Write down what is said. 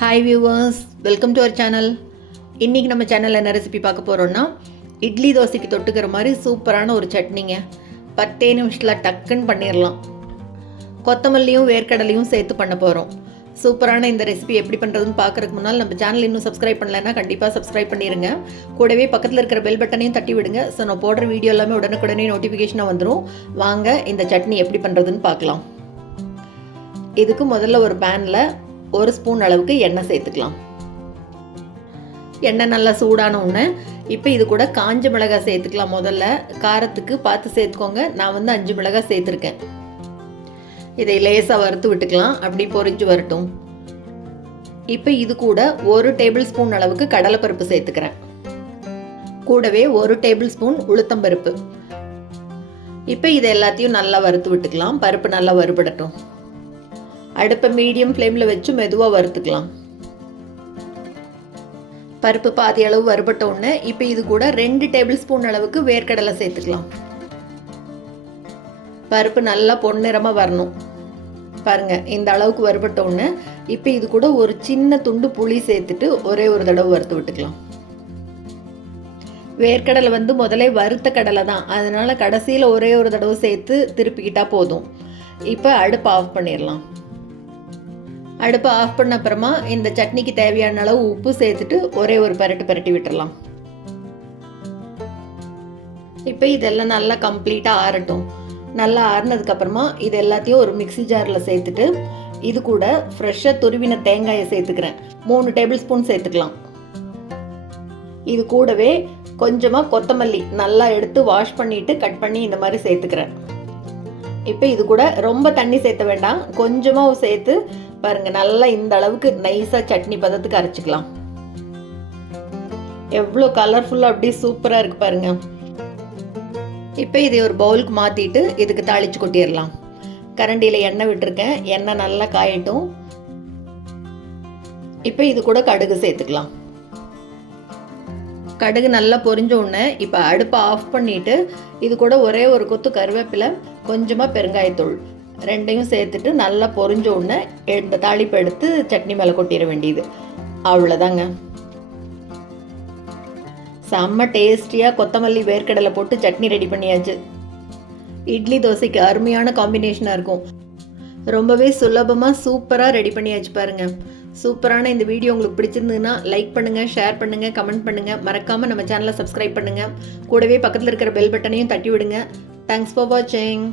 Hi viewers, welcome to our channel. இன்றைக்கி நம்ம சேனலில் என்ன ரெசிபி பார்க்க போகிறோன்னா, இட்லி தோசைக்கு தொட்டுக்கிற மாதிரி சூப்பரான ஒரு சட்னிங்க. 10 நிமிஷத்தில் டக்குன்னு பண்ணிடலாம். கொத்தமல்லியும் வேர்க்கடலையும் சேர்த்து பண்ண போகிறோம். சூப்பரான இந்த ரெசிபி எப்படி பண்ணுறதுன்னு பார்க்குறதுக்கு முன்னால் நம்ம சேனல் இன்னும் சப்ஸ்கிரைப் பண்ணலைன்னா கண்டிப்பாக சப்ஸ்கிரைப் பண்ணிடுங்க. கூடவே பக்கத்தில் இருக்கிற பெல் பட்டனையும் தட்டி விடுங்க. ஸோ நான் போடுற வீடியோ எல்லாமே உடனுக்குடனே நோட்டிஃபிகேஷனாக வந்துடும். வாங்க இந்த சட்னி எப்படி பண்ணுறதுன்னு பார்க்கலாம். இதுக்கு முதல்ல ஒரு பேனில் 1 ஸ்பூன் அளவுக்கு எண்ணெய் சேர்த்துக்கலாம். எண்ணெய் நல்லா சூடான உடனே இப்போ இது கூட காஞ்ச மிளகாய் சேர்த்துக்கலாம். முதல்ல காரத்துக்கு பார்த்து சேர்த்துக்கோங்க. நான் 5 மிளகாய் சேர்த்துருக்கேன். இதை லேசாக வறுத்து விட்டுக்கலாம். அப்படி பொரிஞ்சு வரட்டும். இப்போ இது கூட 1 டேபிள் ஸ்பூன் அளவுக்கு கடலைப்பருப்பு சேர்த்துக்கிறேன். கூடவே 1 டேபிள் ஸ்பூன் உளுத்தம்பருப்பு. இப்போ இது எல்லாத்தையும் நல்லா வறுத்து விட்டுக்கலாம். பருப்பு நல்லா வறுபடட்டும். அடுப்பை மீடியம் ஃப்ளேமில் வச்சு மெதுவாக வறுத்துக்கலாம். பருப்பு பாதி அளவு வறுபட்ட உடனே இப்போ இது கூட 2 டேபிள் ஸ்பூன் அளவுக்கு வேர்க்கடலை சேர்த்துக்கலாம். பருப்பு நல்லா பொன்னிறமாக வரணும். பாருங்கள், இந்த அளவுக்கு வறுபட்ட உடனே இப்போ இது கூட ஒரு சின்ன துண்டு புளி சேர்த்துட்டு ஒரே ஒரு தடவை வறுத்து விட்டுக்கலாம். வேர்க்கடலை முதலே வறுத்த கடலை தான், அதனால் கடைசியில் ஒரே ஒரு தடவை சேர்த்து திருப்பிக்கிட்டா போதும். இப்போ அடுப்பு ஆஃப் பண்ணிடலாம். அடுப்பை ஆஃப் பண்ண அப்புறமா இந்த சட்னிக்கு தேவையான அளவு உப்பு சேர்த்துட்டு ஒரே ஒரு பரட்டி விட்டுடலாம். இப்போ இதெல்லாம் நல்லா கம்ப்ளீட்டாக ஆறட்டும். நல்லா ஆறினதுக்கப்புறமா இது எல்லாத்தையும் ஒரு மிக்ஸி ஜாரில் சேர்த்துட்டு இது கூட ஃப்ரெஷ்ஷாக துருவின தேங்காயை சேர்த்துக்கிறேன். 3 டேபிள் ஸ்பூன் சேர்த்துக்கலாம். இது கூடவே கொஞ்சமாக கொத்தமல்லி நல்லா எடுத்து வாஷ் பண்ணிவிட்டு கட் பண்ணி இந்த மாதிரி சேர்த்துக்கிறேன். இப்போ இது கூட ரொம்ப தண்ணி சேர்த்த வேண்டாம், கொஞ்சமாக சேர்த்து பாருங்கள் நல்லா இந்த அளவுக்கு நைஸாக சட்னி பதத்துக்கு அரைச்சிக்கலாம். எவ்வளோ கலர்ஃபுல்லாக அப்படியே சூப்பராக இருக்குது பாருங்கள். இப்போ இதை ஒரு பவுலுக்கு மாற்றிட்டு இதுக்கு தாளித்து கொட்டிடலாம். கரண்டியில் எண்ணெய் விட்டுருக்கேன். எண்ணெய் நல்லா காயட்டும். இப்போ இது கூட கடுகு சேர்த்துக்கலாம். கடுகு நல்லா பொரிஞ்ச உடனே இப்போ அடுப்பை ஆஃப் பண்ணிவிட்டு இது கூட ஒரே ஒரு கொத்து கருவேப்பிலை, கொஞ்சமாக பெருங்காயத்தூள் ரெண்டையும் சேர்த்துட்டு நல்லா பொரிஞ்ச உடனே இந்த தாளிப்பை எடுத்து சட்னி மேலே கொட்டிட வேண்டியது. அவ்வளோதாங்க. செம்ம டேஸ்டியாக கொத்தமல்லி வேர்க்கடலை போட்டு சட்னி ரெடி பண்ணியாச்சு. இட்லி தோசைக்கு அருமையான காம்பினேஷனாக இருக்கும். ரொம்பவே சுலபமாக சூப்பராக ரெடி பண்ணியாச்சு பாருங்கள். சூப்பரான இந்த வீடியோ உங்களுக்கு பிடிச்சிருந்ததுன்னா லைக் பண்ணுங்கள், ஷேர் பண்ணுங்கள், கமெண்ட் பண்ணுங்கள். மறக்காமல் நம்ம சேனலை சப்ஸ்கிரைப் பண்ணுங்கள். கூடவே பக்கத்தில் இருக்கிற பெல் பட்டனையும் தட்டி விடுங்க. தேங்க்ஸ் ஃபார் வாட்சிங்.